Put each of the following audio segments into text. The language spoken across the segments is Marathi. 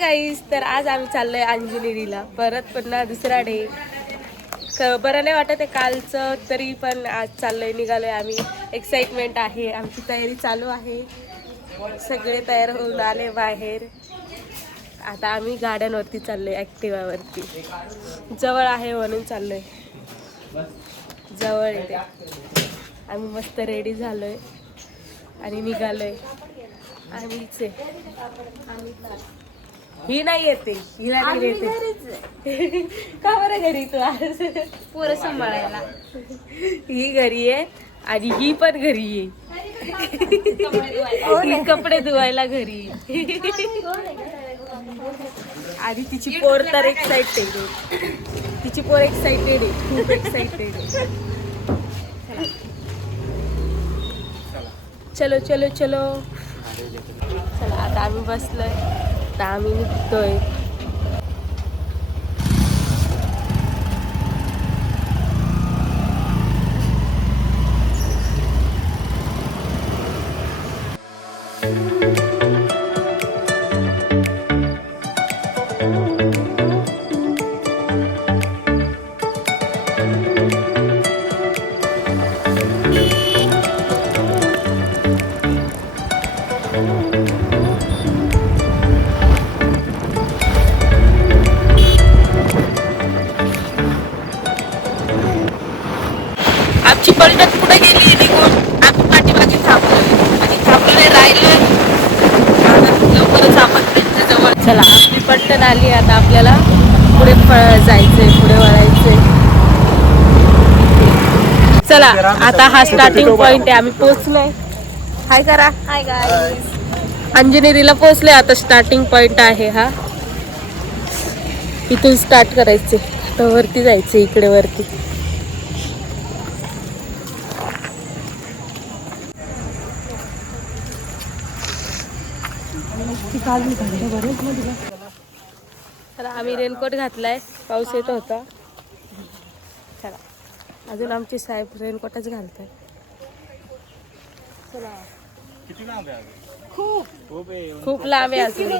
गाईस तर आज आम्ही चाललोय अंजनेरीला परत पुन्हा दुसरा डे बरं नाही वाटत आहे कालचं तरी पण आज चाललोय निघालोय आम्ही एक्साइटमेंट आहे आमची तयारी चालू आहे सगळे तयार होऊन आले बाहेर आता आम्ही गाड्यांवरती चाललोय ॲक्टिवावरती जवळ आहे म्हणून चाललोय जवळ येते आम्ही मस्त रेडी झालोय आणि निघालोय आम्हीच ही नाही येते हिला नाही येते का बरं घरी तू आज पोरं सांभाळायला ही घरी आहे आणि ही पण घरी आहे ही कपडे धुवायला घरी आणि तिची पोर तर एक्साइटेड आहे तिची पोर एक्साइटेड आहे खूप एक्साइटेड आहे चलो चलो चलो चला आता आम्ही बसलोय आता आम्ही निघतोय आमची पलटण पुढे गेली निघून आम्ही पाठीमागे थांबलोय आणि थांबलोय राहिलोय लवकरच आपण त्यांच्या जवळ चला आपली पलटण आली आता आपल्याला पुढे जायचंय पुढे वळायचंय चला आता हा स्टार्टिंग पॉइंट आहे आम्ही पोहोचलोय हाय करा हाय गाईस अंजनेरीला पोहोचलोय आता स्टार्टिंग पॉइंट आहे हा इथून स्टार्ट करायचे आता वरती जायचं इकडे वरती चला आम्ही रेनकोट घातलाय पाऊस येत होता चला अजून आमचे साहेब रेनकोटच घालताय चला खूप लांब आहे अजून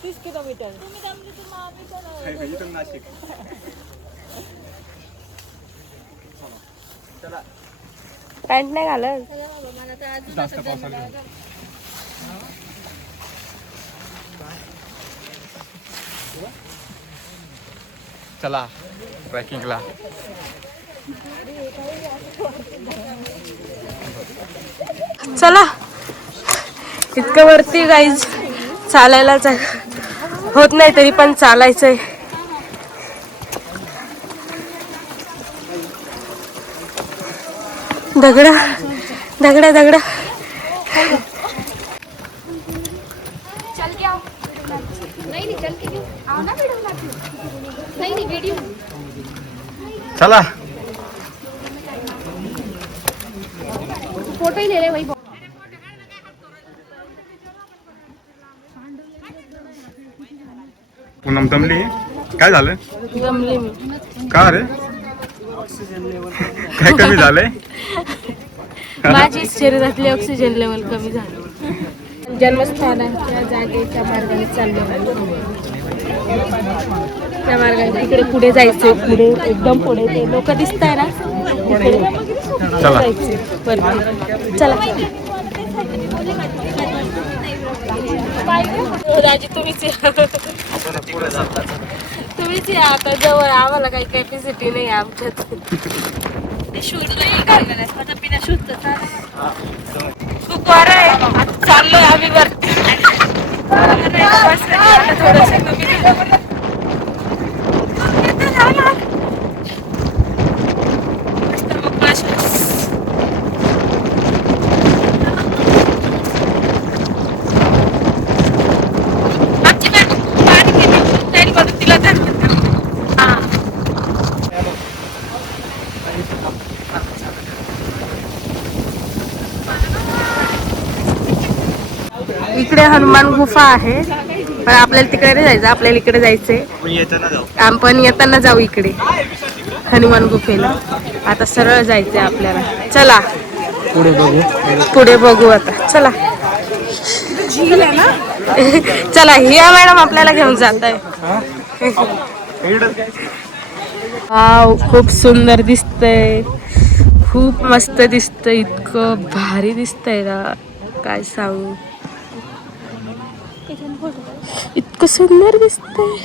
30 किलोमीटर पॅन्ट नाही घालत चला ट्रॅकिंगला चला इतकं वरती गाईज चालायलाच होत नाही तरी पण चालायचंय दगडा दगडा दगडा चला फोटो ही ले ले वही पूनम दमली काय झालं जमले मी का रे काय कमी झालंय माझी शरीरातली ऑक्सिजन लेवल कमी झाली जन्मस्थानाच्या जागेच्या मार्गाने चाललो त्या मार्गाने तिकडे पुढे जायचंय पुढे एकदम पुढे ते लोक दिसताय ना चला वरती चला राजी तुम्हीच तुम्हीच या आता जवळ आम्हाला काही कॅपॅसिटी नाही आमच्यात शूज नाही घालणार माझा बिना शूज खूप वारा आहे आता चाललोय आम्ही वरती थोडंसं कमी इकडे हनुमान गुफा आहे पण आपल्याला तिकडे नाही जायचं आपल्याला इकडे जायचंय आपण येताना जाऊ इकडे हनुमान गुफेला आता सरळ जायचंय आपल्याला चला पुढे बघू आता चला झील आहे ना चला हिया मॅडम आपल्याला घेऊन जात आहे. वाव, खूप सुंदर दिसतंय, खूप मस्त दिसतंय, इतकं भारी दिसतंय ना काय सांगू, इतकं सुंदर दिसतंय.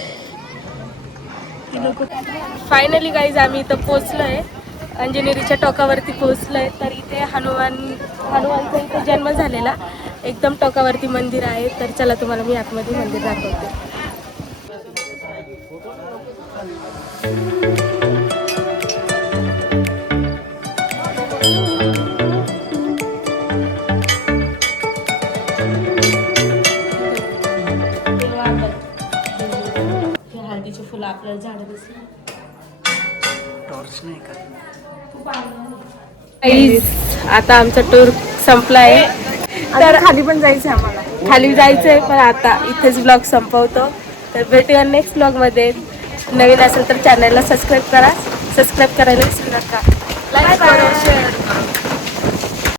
फायनली गाईज आम्ही इथं पोहोचलोय, अंजनेरीच्या टोकावरती पोहोचलोय. तर इथे हनुमानचा इथे जन्म झालेला एकदम टोकावरती मंदिर आहे. तर चला तुम्हाला मी आतमध्ये मंदिर दाखवते. हळदीचे फुलं आपल्याला झाडं दिसली. आता आमचा टूर संपलाय. तर खाली पण जायचं आम्हाला, खाली जायचंय पण आता इथेच ब्लॉग संपवतो. तर भेटूया नेक्स्ट ब्लॉग मध्ये. नवीन असेल तर चॅनलला सबस्क्राईब करा, सबस्क्राईब करायला विसरू नका. लाईक करा, शेअर करा.